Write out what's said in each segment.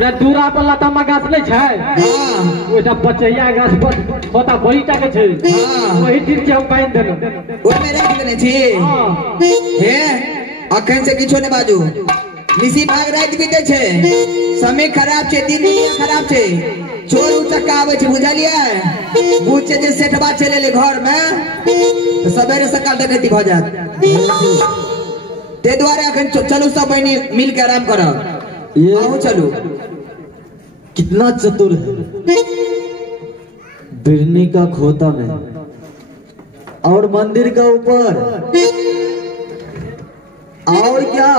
ना दूरा पर लतामा गाछ नहीं छै। हां ओटा बचैया गाछ पर होता वही टा के छै। हां वही तीर के हम पाइन देना ओइ में रख देने छी। हां हे अखन से किछो ने बाजू निसी भाग रात बीते छै समय खराब छै दिन दुनिया खराब छै चोर उचक्का आवे छै बुझलियै बुझे जे सेठबा चले ले घर में तो सवेरे सकाल डकैती भ जात ते द्वारे अखन चलू सब बहिनी मिल के आराम करब ये आओ चलू कितना चतुर है बिरनी का खोता में और मंदिर का ऊपर और क्या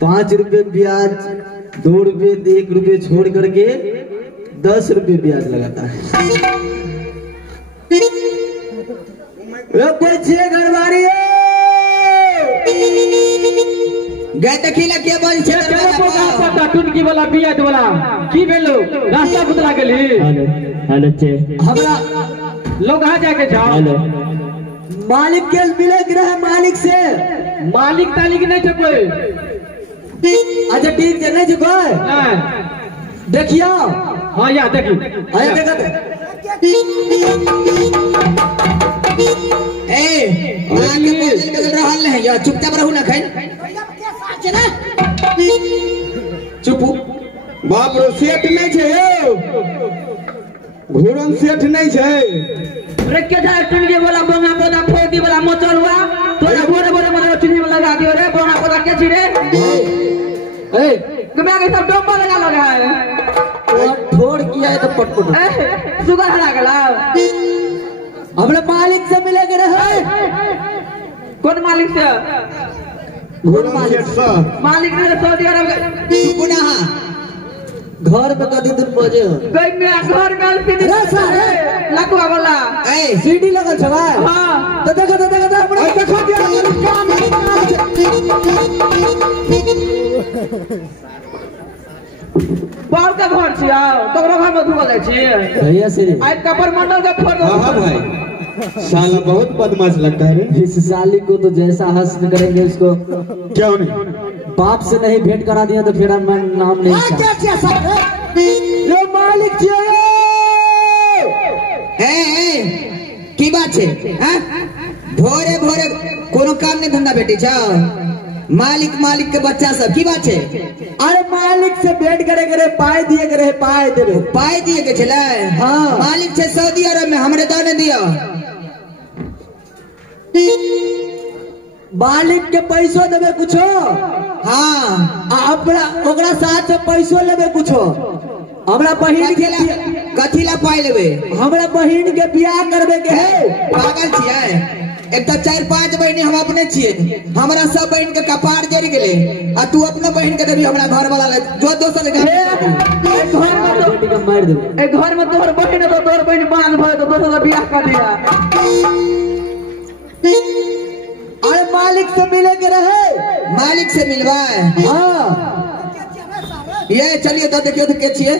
5 रुपए ब्याज 2 रुपए 1 रुपए छोड़ करके 10 रुपए ब्याज लगाता है। घरवारी गए देखिला के बन छै पता टुनकी वाला बियाद वाला की भेलो रास्ता बदला गेली। हेलो चे हमरा लोग आ जाके जाओ। हेलो मालिक के मिले रहे मालिक से मालिक तालिक नहीं थे कोई। अच्छा ठीक है नहीं जो कोई नहीं देखियो। हाँ या देखी आया देखा ए आके बदल बदल रहल है या चुपचाप रहू ना खैन चुप बाप रो सेठ नहीं छे यौ घोड़न सेठ नहीं छे रे के जा टुनकी वाला बोंगा बोदा फोदी वाला मोचल हुआ तोरा बोरे बोरे मतलब चुन्नी में लगा दियो रे बोंगा बोदा के छी रे। ए कमे के सब डोंबा लगा है ठोड़ किया है तो पटपट सुगर हरा गला। हमने मालिक से मिले रहे। कौन मालिक से? घोड़न सेठ सा मालिक ने सऊदी अरब सुकुना घर में कदी दिन बजे हो गई में घर में अलफी दिन लकवा वाला ए सीडी लगल छवा। हां तो देखो हमरा देखो दिया काम बाल का घर छिया तोरा घर में धुआ जाय छी भैया से आज कपर मंडल का फोटो। हां भाई साला बहुत बदमाश लगता है रे। इस साली को तो जैसा हस्त करेंगे उसको क्यों नहीं बाप से नहीं भेंट करा दिया तो फिर मैं नाम नहीं ये मालिक ए की बात छे हां भोरे भोरे कोनो काम नहीं धंधा बेटी छ मालिक के बच्चा सब की बात छे। अरे मालिक से भेंट करे पाए दिए करे पाए देबे पाई दिए के छले। हाँ मालिक छे सऊदी अरब में हमरे दाने दियो मालिक के पैसो देबे कुछो। हां अपना ओकरा साथ से पैसो लेबे कुछो। हमरा बहिन के कथीला पाई लेबे हमरा बहिन के बियाह करबे के है। पागल छियै एक तो 4-5 बहनी हम अपने छियै हमरा सब बहन के कपार जरि गेले आ तू अपना बहन के देबी हमरा घर वाला ले जो दोसर घर बेटी के मार देबे। ए घर में तोहर बहिन तो तोहर बहिन बांध भए तो दोसर का बियाह कर दिया। अरे मालिक से मिले के रहे मालिक से मिलवा। हाँ ये चलिए तो देखियो तो के छियै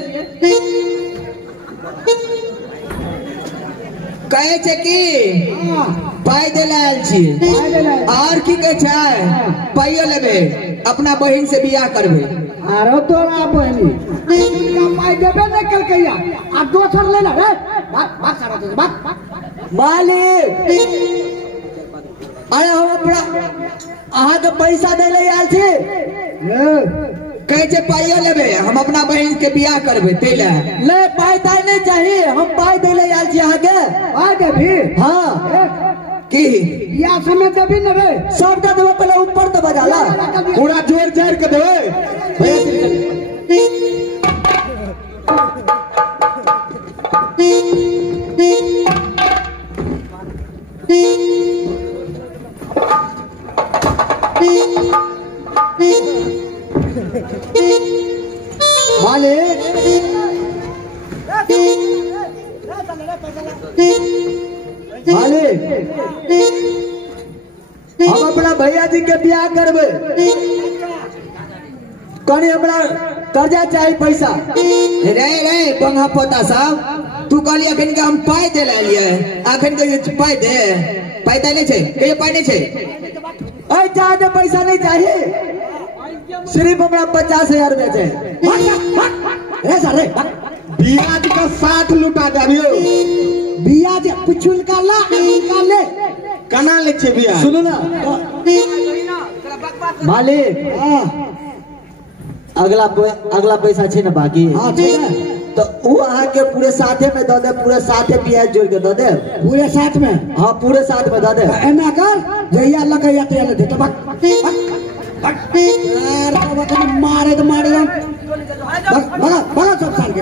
कहे छे की पाई देला आयल छी और की कहे छै पाइयो लेबे अपना बहिन से बियाह करबे। आरो तोरा बहिनी पाई देबे नहीं कलकैया आ दोसर ले ले रे बात सारा तो बात मालिक अरे हम अपना अहाँ के पैसा दे ले आयल छी कहे छे पाइयो लेबे हम अपना बहिन के बियाह करबे तेला ले पाई ताई नहीं चाहिए हम पाई दे ले आयल छी अहाँ के आ देबी। हाँ की या समय देबी न रे सबका देबे पहले ऊपर तो बजाला पूरा जोर जार के देबे मालिक मालिक हम अपना भैया जी के बियाह करबे कनी हमरा कर्जा चाहिए पैसा। रे बंगा पोता साहब तू कहली अखन के हम पाई दे लिए अखन के पाई दे पाई दे नहीं छे के पाई नहीं छे ओए ज्यादा पैसा नहीं चाहिए सिर्फ हमरा 50,000 रुपया छै। ए सारे ब्याज का 60 लुटा दियो। ब्याज कुछ निकाला निकाल ले। कना ले छे ब्याज? सुनो ना मालिक, अगला पैसा छै ना बाकी? हाँ ठीक है। तो वो अहाँ के पूरे साथे में दे दे, पूरे साथे ब्याज जोड़ के दे दे। पूरे साथ में? हाँ पूरे साथ में दे दे। एना कर जइया लगैया ते ले दे। तब यार बाबा कने मारे तो मारे भगा भगा सब साल के।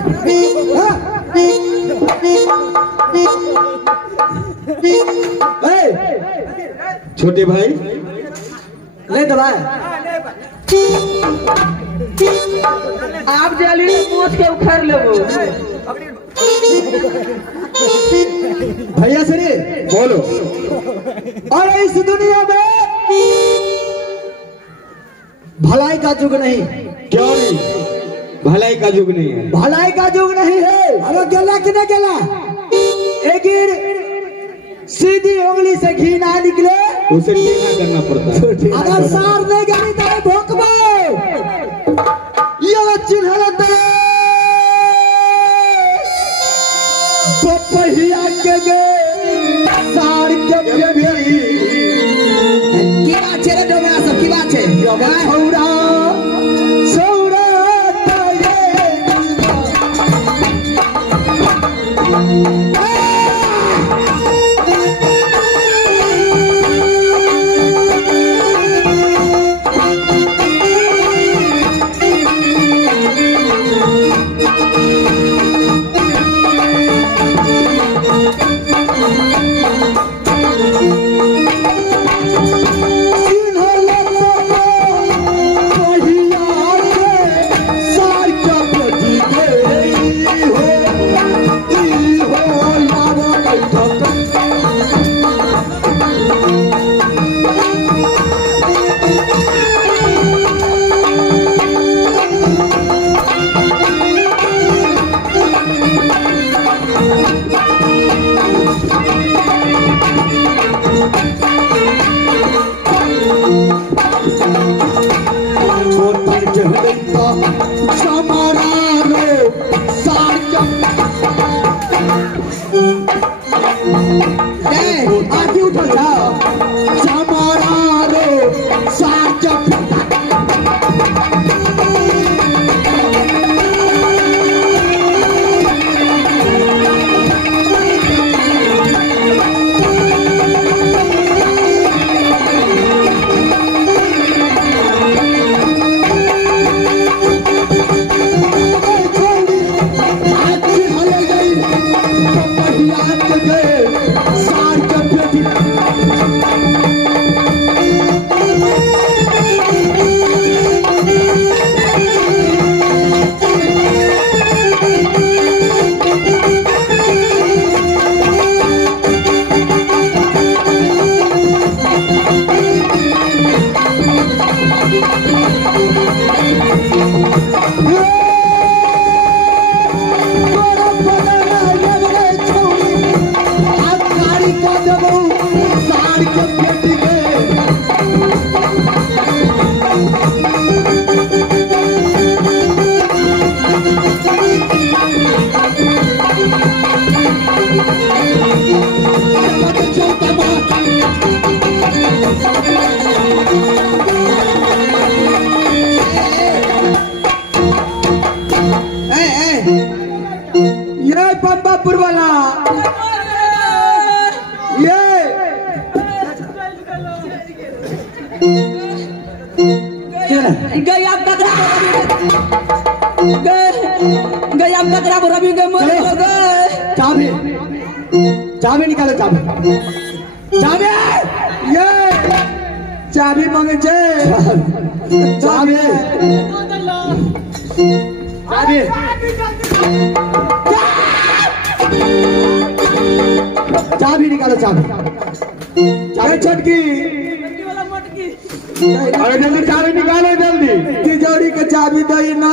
छोटे भाई ले दबा। आप जली पूछ के उखाड़ लेबो। भैया सरी बोलो। और इस दुनिया में भलाई का युग नहीं। क्यों नहीं? भलाई का युग नहीं है। भलाई का युग नहीं है। अरे गला कि नहीं गला? एक सीधी उंगली से घी ना निकले, उसे टेढ़ा करना पड़ता है। अगर सार नहीं गली तो भोंकबो। ये चिन्ह दे तो पहिया के गे सार के बेबी। की बात छे रे डोबरा सब? की बात छे? छौरा छौरा आगे उठो जाओ समारा रो सार जब पंपापुर वाला ये गया कतरा गया कतरा रवि के मोरे गए। चाबी चाबी निकालो चाबी चाबी ये चाबी मांगे छे चाबी चाबी चाबी निकालो चाबी चाबी छटकी अरे जल्दी चाबी निकालो जल्दी। तिजोरी के चाबी दई ना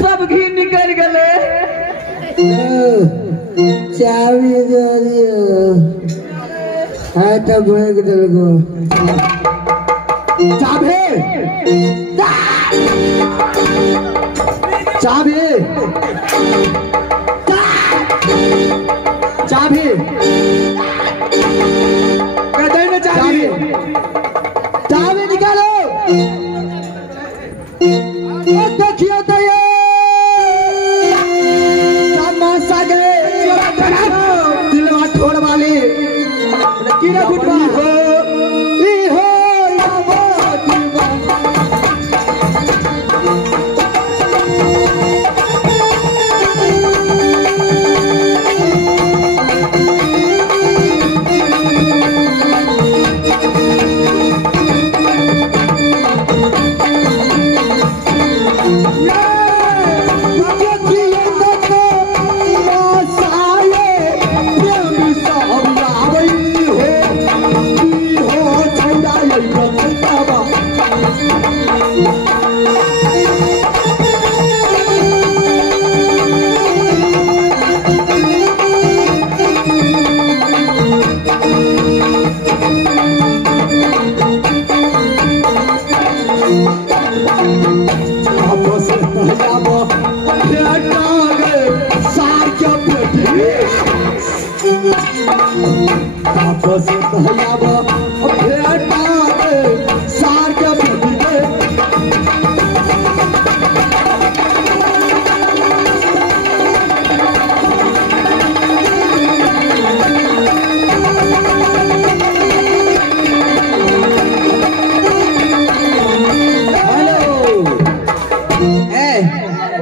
सब घी निकल गए। चाबी दे दियो है तो भोग दलगो चाबी चाबी चाबी कहते ना चाबी चाबी निकालो। देखिए तो ये तमाशा गए दिलवा ठोड़ वाली कीड़ा गुटवा हो ई हो या वो दीवाना।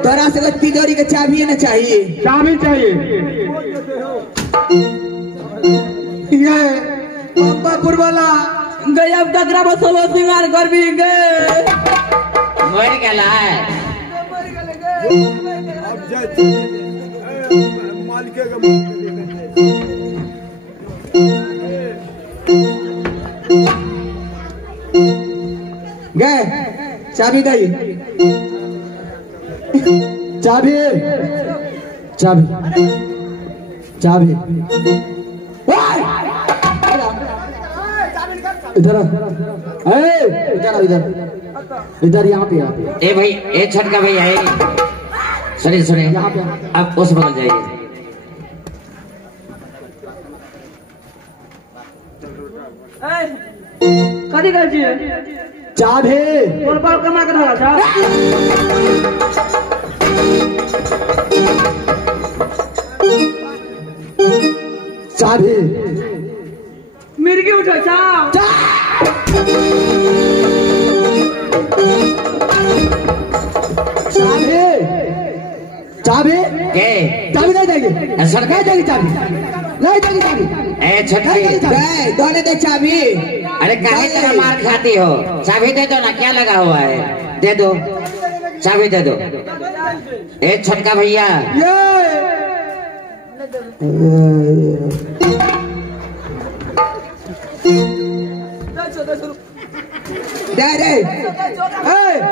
तोरा से तिजोरी के चाबी ना चाहिए। चाबी चाहिए। ये पंपापुर वाला गया गगरा बसलो सिंगार कर भी गए मर गया है। गए चाबी दे चाबी चाबी चाबी इधर इधर इधर इधर यहाँ पे ए भाई ए छटका भाई आए सुनिए सुनिए अब उस बगल जाइए। कथी कर छी चाबी तोर बाप कमा के धरा छा चाबी मिर्गी उठो छा चाबी चाबी के चाबी नहीं देगी सर नहीं देगी चाबी नहीं देगी चाबी ए छटकी गए दोने दे चाबी। अरे काहे तरह मार खाती हो? चाबी दे दो ना, क्या लगा हुआ है? दे दो चाबी दे दो। ए छटका भैया दे दे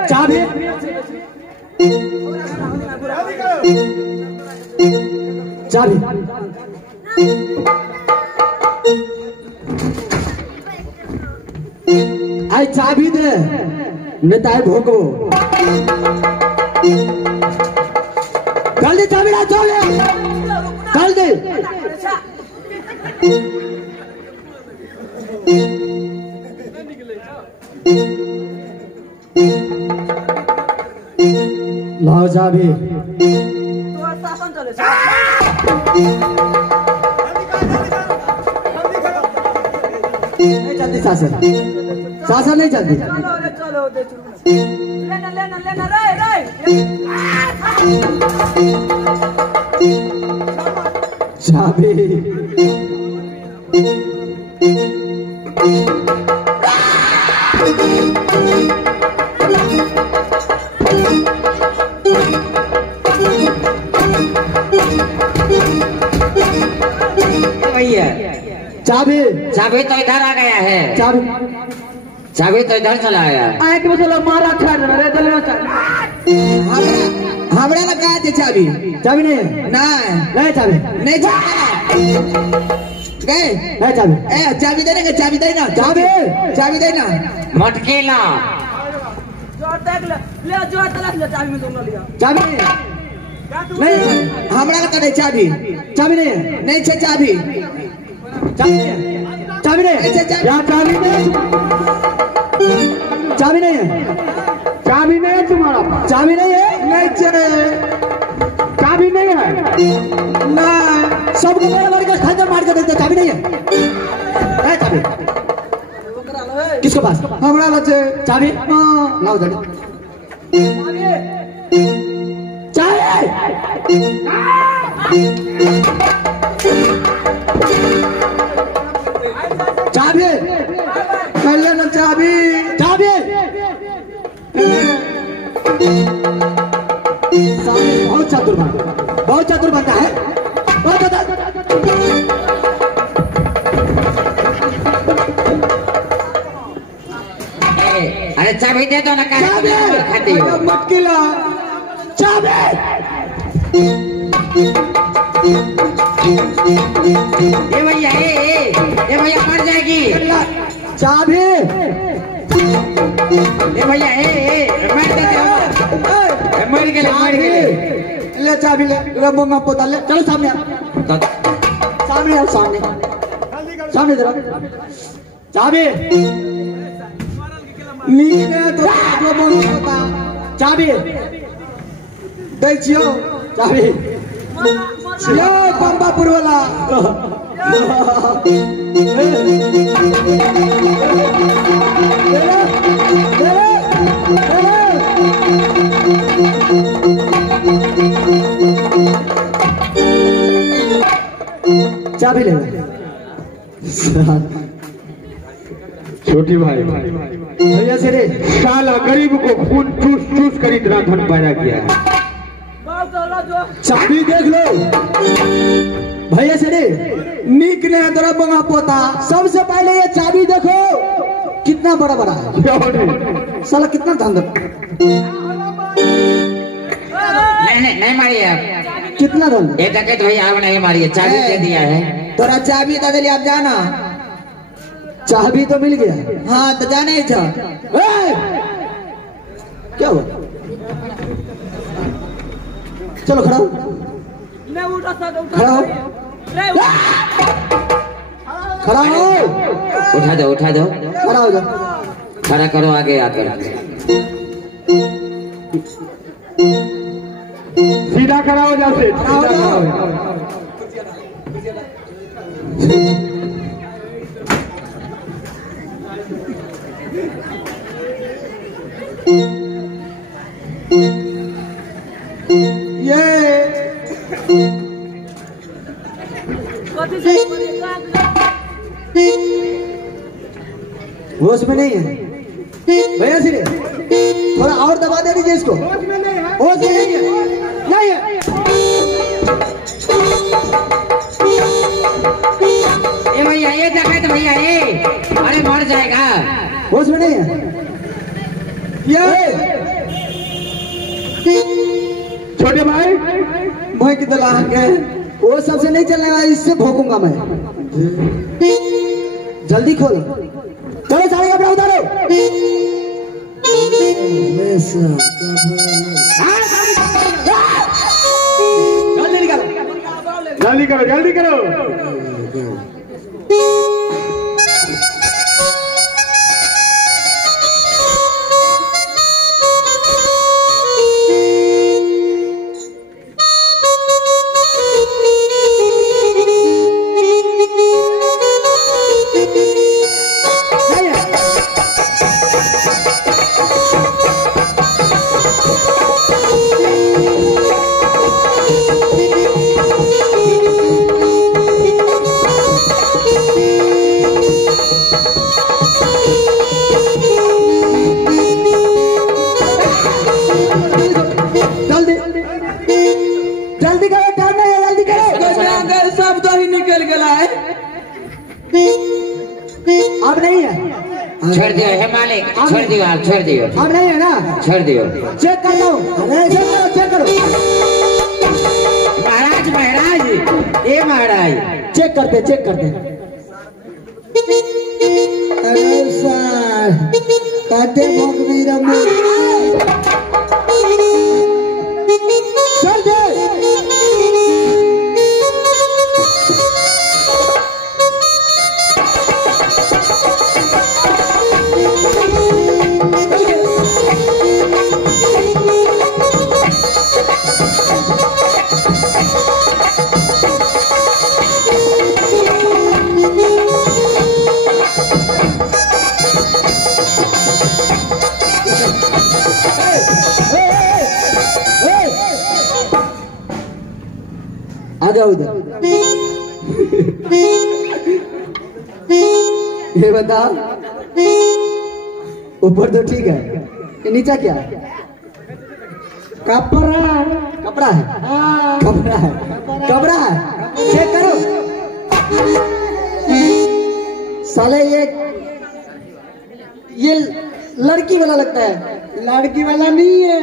चाबी चाबी आई चाबी दे नेताए भोगो जल्दी चाबी ला चले जल्दी लाओ चाबी तोर शासन चले छा नहीं चलती शासन शासन नहीं चलती चलो दे लेना लेना लेना रे चाबी भैया चाबी चाबी तो इधर आ गया है। चाबी चाबी तो इधर चला आया। आए के चलो मारा छाड़ रे दलवा छाड़ हमरा ना कहा थे चाबी चाबी नहीं है नहीं नहीं चाबी नहीं चाबी गए है चाबी चाबी देने के चाबी दे ना चाबी दे ना मटकी ला चाबी नहीं हमरा का करे चाबी चाबी नहीं है नहीं छे चाबी चाबी नहीं अच्छा, चाबी। यहाँ चाबी नहीं है चाबी नहीं है तुम्हारा चाबी नहीं है नहीं छे चाबी नहीं है ना सबको मेरे लड़के खंजर मार के देते चाबी नहीं है चाबी किसके पास हमरा लचे चाबी लाओ जल्दी चाबी चाबी पहले ना चाबी चाबी बहुत चतुर बनता है बहुत अरे चाबी दे दो ना चाबी! खाती हो मटकी ला चाबी ये भैया ये भैया मर जाएगी चाबी ये भैया मर देते हो मर गए ले चाबी ले बोंगा पोता ले चलो सामने आओ सामने जरा चाबी नीचे तो बोंगा पोता चाबी दे छियो चाबी यो बम्बापुर वाला चाबी ले छोटी भाई भैया से रे साला गरीब को खून चूस कर इतना धन पैदा किया है। चाबी देख लो भैया से रे नीक ने दरा बंगा पोता सबसे पहले ये चाबी देखो कितना बड़ा बड़ा है साला कितना धन नहीं मारिए आप कितना धन ये डकैत भैया आप नहीं मारिए चाबी दे दिया है तोरा चाबी दे दिली आप जाना चाबी तो मिल गया हाँ तो जाने ही था क्या हुआ चलो खड़ा हो खड़ा हो खड़ा हो उठा दो खड़ा हो जाओ खड़ा करो आगे आकर सीधा खड़ा हो जा से खड़ा हो जाओ ये होश में नहीं है भैया सिरे थोड़ा और दबा दे दीजिए इसको होश में नहीं है नहीं है ये भैया ये डकैत भैया ये अरे मर जाएगा होश में नहीं है ये छोटे भाई भाई की दला के वो सबसे नहीं चलेगा इससे भोंकूंगा मैं जल्दी खोलो चलो सारे कपड़ा उतारो जल्दी निकालो जल्दी करो जल्दी करो टाइम नहीं है जल्दी करो सब तो ही निकल गया है अब नहीं है छोड़ दियो हे मालिक छोड़ दियो आप छोड़ दियो अब नहीं है ना छोड़ दियो चेक कर लो अरे चेक करो महाराज ये महाराज चेक करते कहते भोग मेरा चल दे। आ जाओ इधर। ये बता, ऊपर तो ठीक है, ये नीचा क्या है? कपड़ा। कपड़ा है? कपड़ा है, कपड़ा है। चेक करो साले, ये लड़की वाला लगता है। लड़की वाला नहीं है,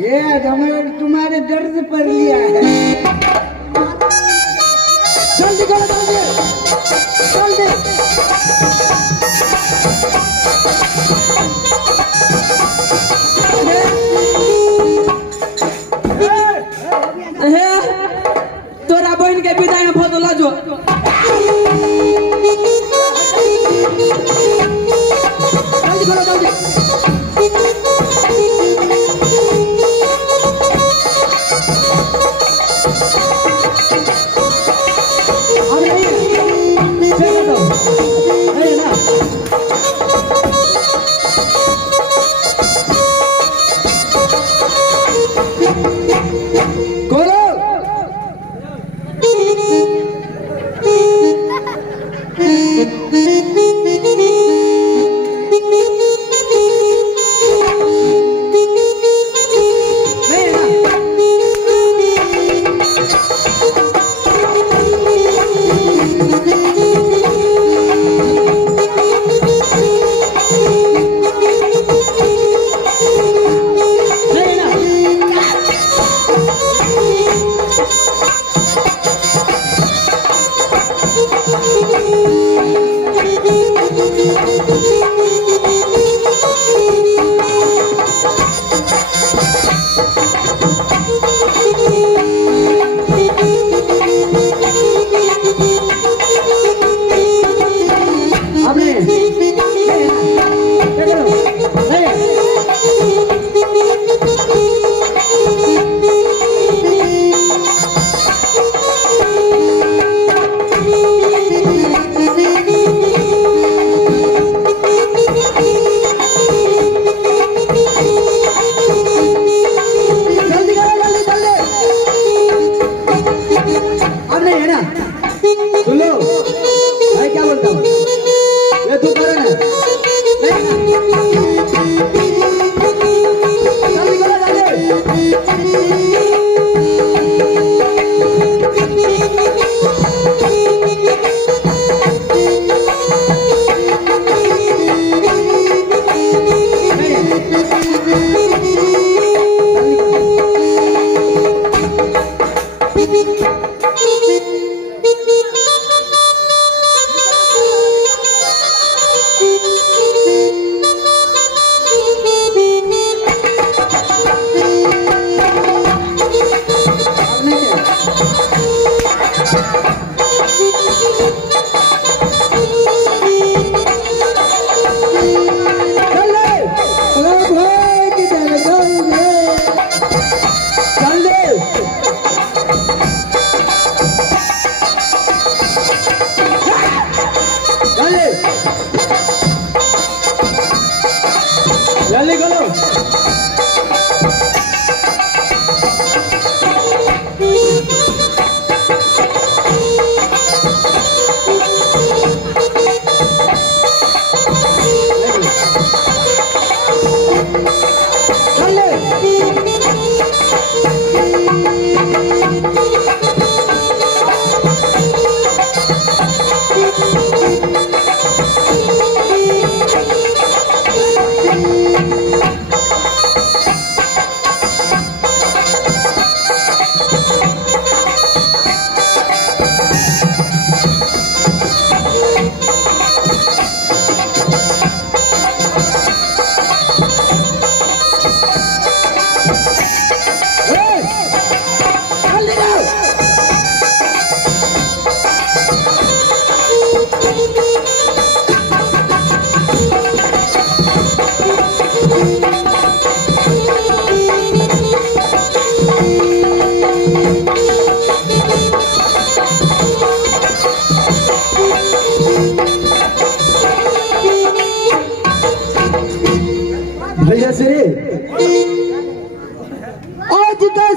ये हमें तुम्हारे दर्द पर लिया है। जल्दी करो, जल्दी तोरा बहन के विदाई में फोटो ला जो। जल्दी करो, जल्दी।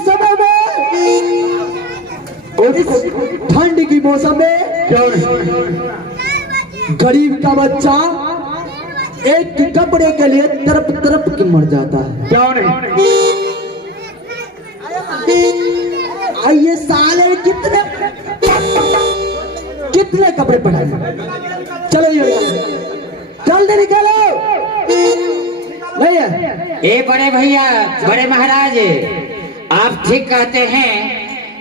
समय में, इस ठंड की मौसम में गरीब का बच्चा एक कपड़े के लिए तरप तरप के मर जाता है। क्यों नहीं? ये साले कितने कपड़े पहने? चलो ये जल्दी निकलो। नहीं है ए बड़े भैया, बड़े महाराज, आप ठीक कहते हैं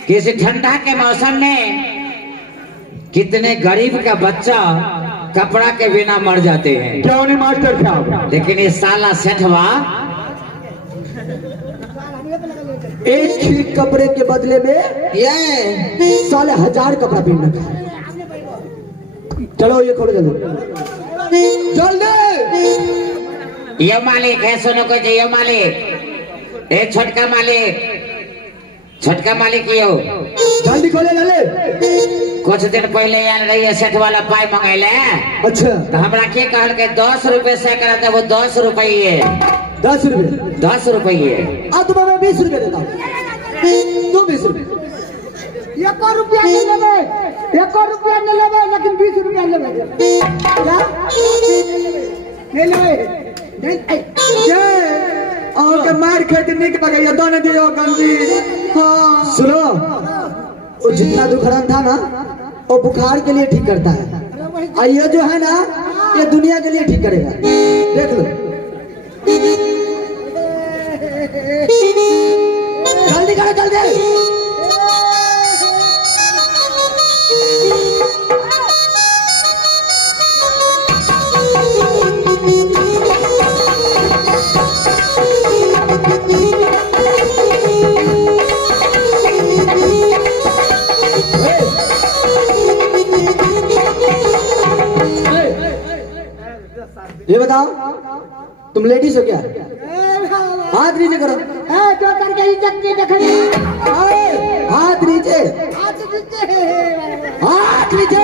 कि इस ठंडा के मौसम में कितने गरीब का बच्चा कपड़ा के बिना मर जाते हैं। क्यों नहीं मास्टर साहब? लेकिन ये साला सेठवा एक ही कपड़े के बदले में ये साले 1000 कपड़ा पहन रखा है। चलो ये खोलो जल्दी जल्दी। ये मालिक है, सुनो को जी, ये मालिक, एक छोटका मालिक, छोटका मालिक यो जल्दी खोले जल्दी। कुछ दिन पहले आन रही है सेठ वाला पाई मंगैले, अच्छा तो हमरा के कहल के 10 रुपए से कराते, वो 10 रुपये 10 रुपए। 10 रुपये। तुम्हें मैं 20 रुपए देता हूँ, तुम 20 रुपए। 1 रुपया नहीं लेवे, 1 रुपया नहीं लेवे, लेकिन 20 रुपया लेवे। क्या नहीं लेवे? और मार खाते नहीं के पकड़िया दोनों दियो गंजी। हाँ सुनो, वो जितना दुखड़न था ना, वो बुखार के लिए ठीक करता है, और ये जो है ना, ये दुनिया के लिए ठीक करेगा। देख लो जल्दी करो जल्दी। ये बताओ, तुम लेडीज हो क्या? हाथ नीचे करो। जो करके इज्जत नहीं रखनी। हाथ नीचे, हाथ नीचे।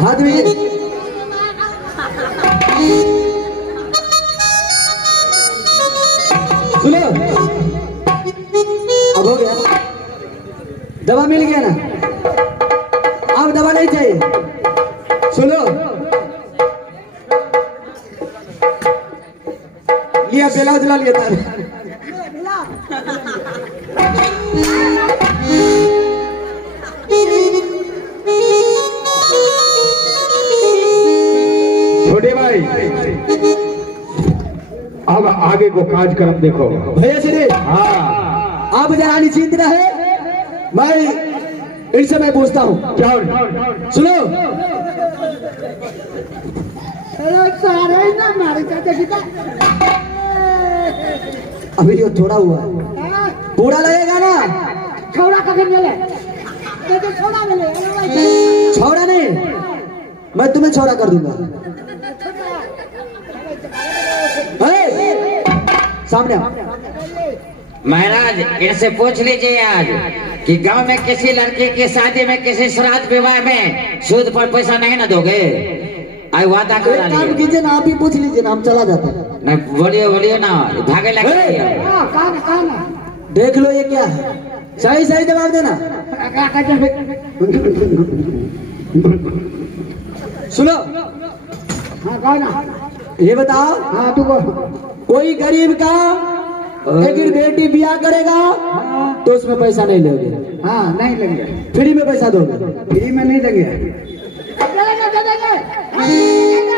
हाथ नीचे। सुनो, अब हो गया, दवा मिल गया ना, अब दवा नहीं चाहिए। सुनो, लिया बेला उजला लिया था। छोटे भाई, अब आगे को कार्यक्रम देखो। भैया श्री, हाँ आप जरा निश्चिंत रहे, मैं इनसे मैं पूछता हूँ। क्यों? सुनो, अभी ये थोड़ा हुआ है, पूरा लगेगा ना? छोड़ा कभी मिले, छोड़ा मिले, छोड़ा नहीं, मैं तुम्हें छोड़ा कर दूंगा। सामने आओ। महाराज, इनसे पूछ लीजिए आज कि गांव में किसी लड़की की शादी में, किसी श्राद्ध विवाह में सूद पर पैसा नहीं ना दोगे? आई वादा करा एक काम लिए। कीजिए ना, आप ही पूछ लीजिए ना, हम चला जाते हैं। नहीं बोलिए बोलिए ना, भागे लगे। देख लो ये क्या है, सही सही जवाब देना। सुनो, ये बताओ, कोई गरीब का एक बेटी ब्याह करेगा तो उसमें पैसा नहीं लोगे? हाँ नहीं लेंगे, फ्री में पैसा दोगे? फ्री में नहीं देंगे।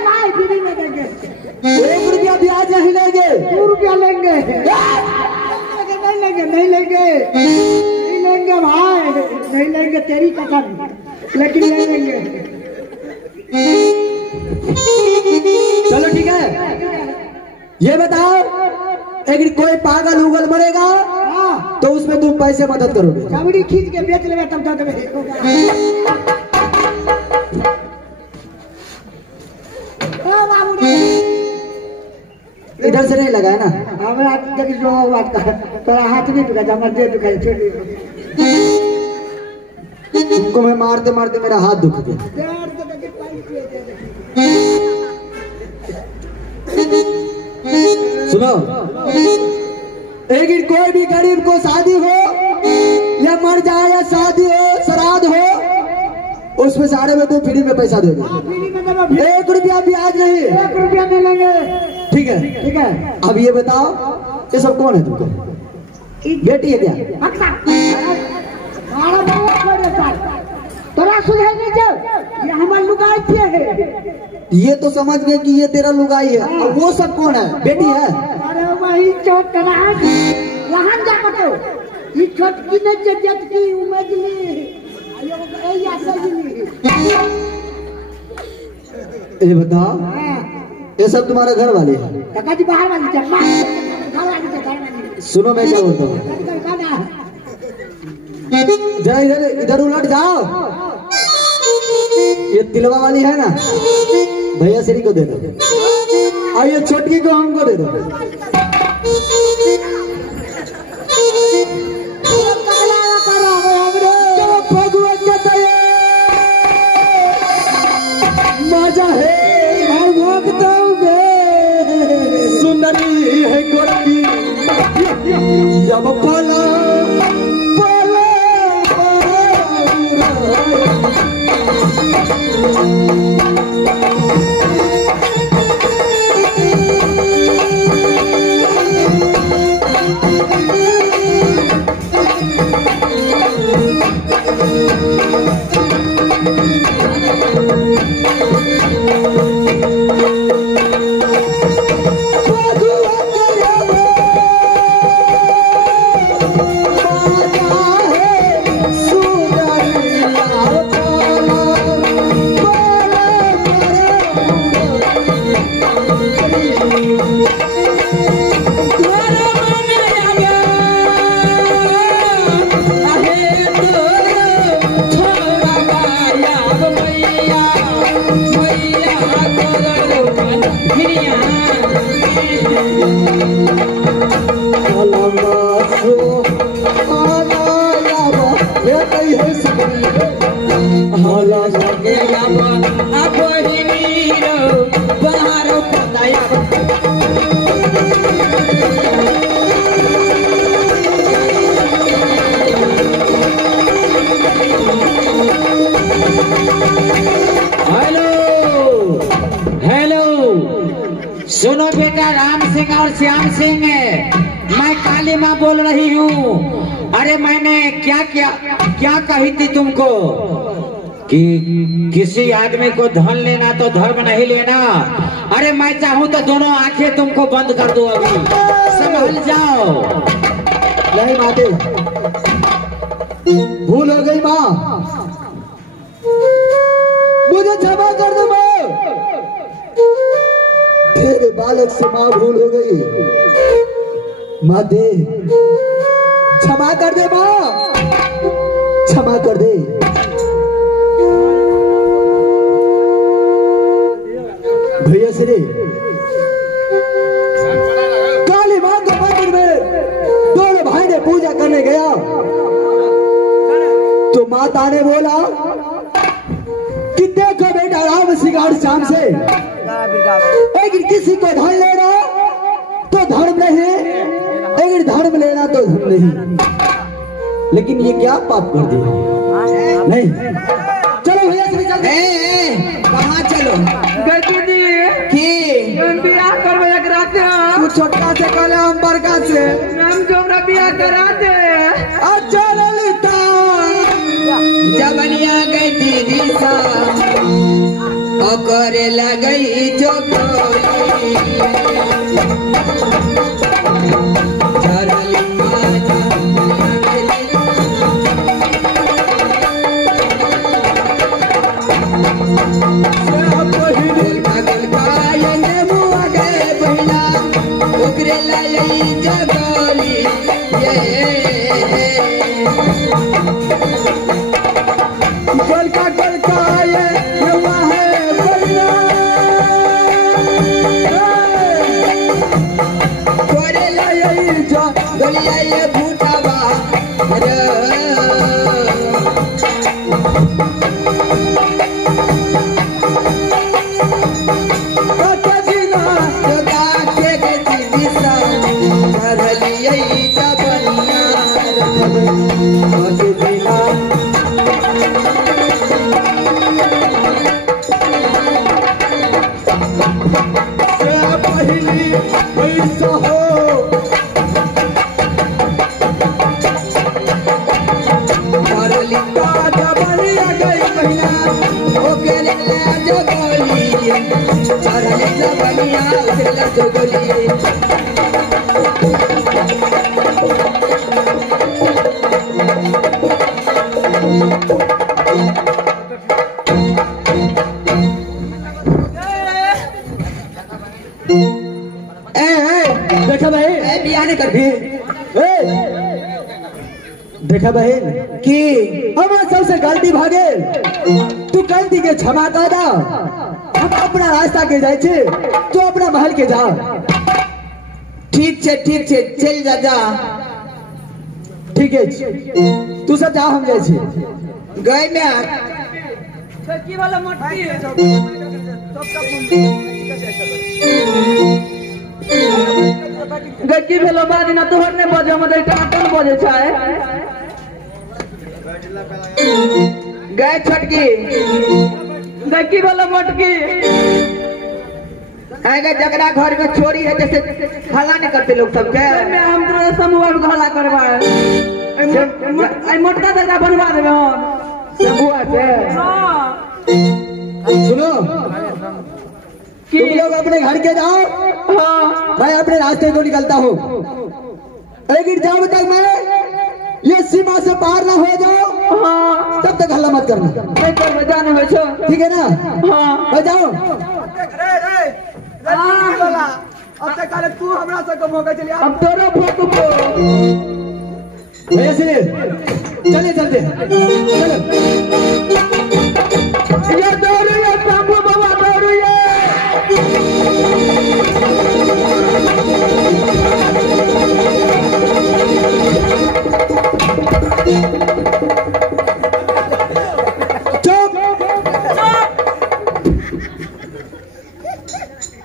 भाई फ्री में देंगे, 1 रुपया ब्याज नहीं लेंगे। 2 रुपया लेंगे। नहीं लेंगे, नहीं लेंगे, नहीं लेंगे भाई, नहीं लेंगे, तेरी कसम, लेकिन नहीं लेंगे। चलो ठीक है, ये बताओ, अगर कोई पागल उगल मरेगा तो उसमें तुम पैसे मदद करोगे? चमड़ी खींच के बेच लेगा तब दे देवे। इधर से नहीं लगा है ना? हमारा देखिए जो बात का तोरा हाथ नहीं दुखा, हमारा देह दुखा, छोड़ तुमको मैं मारते मारते मेरा हाथ दुख गया। सुनो, लेकिन कोई भी गरीब को शादी हो या मर जाए या शादी हो श्राद्ध हो, उसमें सारे में तो फ्री में पैसा दे दो। 1 रुपया ब्याज नहीं, 1 रुपया नहीं लेंगे। ठीक है? ठीक है। अब ये बताओ, ये सब कौन है तुमको? बेटी है क्या? तोरा सुधार नहीं जाओ, ये हमारे लुगाई है। ये तो समझ गए कि ये तेरा लुगाई है। और वो सब कौन है? बेटी है? अरे वही चोट करा लहन जा कतो ये छोटकी ने जजत की उमजली आयो ए या सजली। ये बताओ, ये सब तुम्हारे घर वाले हैं? काका जी बाहर वाली चप्पा घर वाली। सुनो, मैं क्या बोलता हूँ, जरा इधर इधर उलट जाओ। ये तिलवा वाली है ना, भैया श्री को दे दो, और ये छोटकी को हमको दे दो। भगवत मजा है सुंदरी है गोरखी जब पला सुनो बेटा, राम सिंह और श्याम सिंह, मैं काली माँ बोल रही हूँ। अरे मैंने क्या कही थी तुमको कि किसी आदमी को धन लेना तो धर्म नहीं लेना। अरे मैं चाहूँ तो दोनों आंखें तुमको बंद कर दो, अभी संभल जाओ। नहीं माते, भूल हो गई माँ, मुझे क्षमा कर दो माँ। तेरे बालक से माँ भूल हो गई। माँ दे, क्षमा कर दे माँ, क्षमा कर दे। भैया श्री काली माँ के मंदिर में दोनों भाई ने पूजा करने गया तो माता ने बोला कि देखो बेटा, राम सिंह और श्याम से लेकिन किसी को धन लेना तो धर्म नहीं, लेकिन धर्म लेना तो धर्म नहीं। लेकिन ये क्या पाप कर दिया? नहीं, चलो भैया श्री चलते। कहाँ चलो? बियाह करवे कराते तू छोटका से कहले हम बड़का से हम जोरा बियाह कराते। अच्छा ललिता जबनिया गई दीदी सा करे लगई जो देखा बहन बियाह नहीं करबी देखा बहन की हमरा सबसे गलती भागे तू गलती के क्षमा कर दा हम अपना रास्ता के जाए छे तू अपना महल के जा ठीक छे चल जा जा ठीक है तू सब जा हम जाए छे गए में की वाला मटकी गच्ची भेलो बाद ना तोहर ने बजे हम दे काटन बजे छाए गए छटकी गच्ची भेलो मटकी अगर जगरा घर में चोरी है जैसे हल्ला नहीं करते लोग सबके में हम तोरा समूह में हल्ला करबा आई मोटका दादा बनवा देबे हम सबुआ से हां सुनो तुम लोग अपने घर के जाओ हां मैं अपने रास्ते को निकलता हूँ लेकिन जब तक मैं ये सीमा से पार ना हो जाओ हां तब तक हल्ला मत करना नहीं करबे जाने हो छो ठीक है ना हां मैं जाओ अब तक काले तू हमरा से कम हो गए चलिए अब तोरो भोकबो भैया से चले चलते चलो ये दौड़ू ये बाबू बाबा दौड़ू ये चुप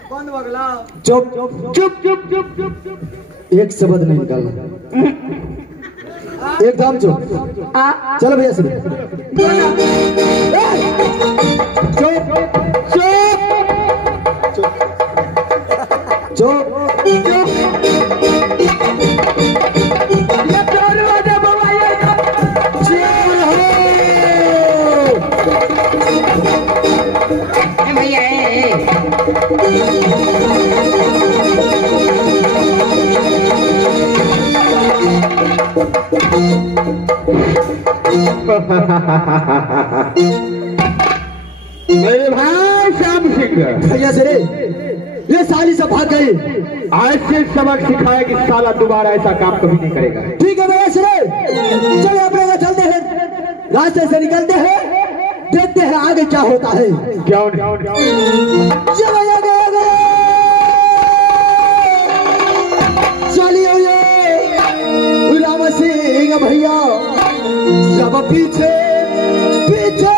कौन बगला चुप चुप चुप चुप चुप चुप एक शब्द नहीं निकालना एकदम चुप आ चलो भैया से बोला चुप चुप चुप ये दौड़ू दे बाबा ये भैया मेरे भाई श्याम सिंह भैया से रे ये साली से भाग गई आज से सबक सिखाया कि साला दोबारा ऐसा काम कभी नहीं करेगा। ठीक है भैया से रे चलो अपने घर चलते हैं रास्ते से निकलते हैं देखते हैं आगे क्या होता है क्यों चलो आगे आगे चलिए राम सिंह भैया सब पीछे पीछे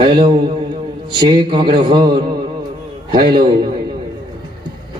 हेलो चेक माइक्रोफोन हेलो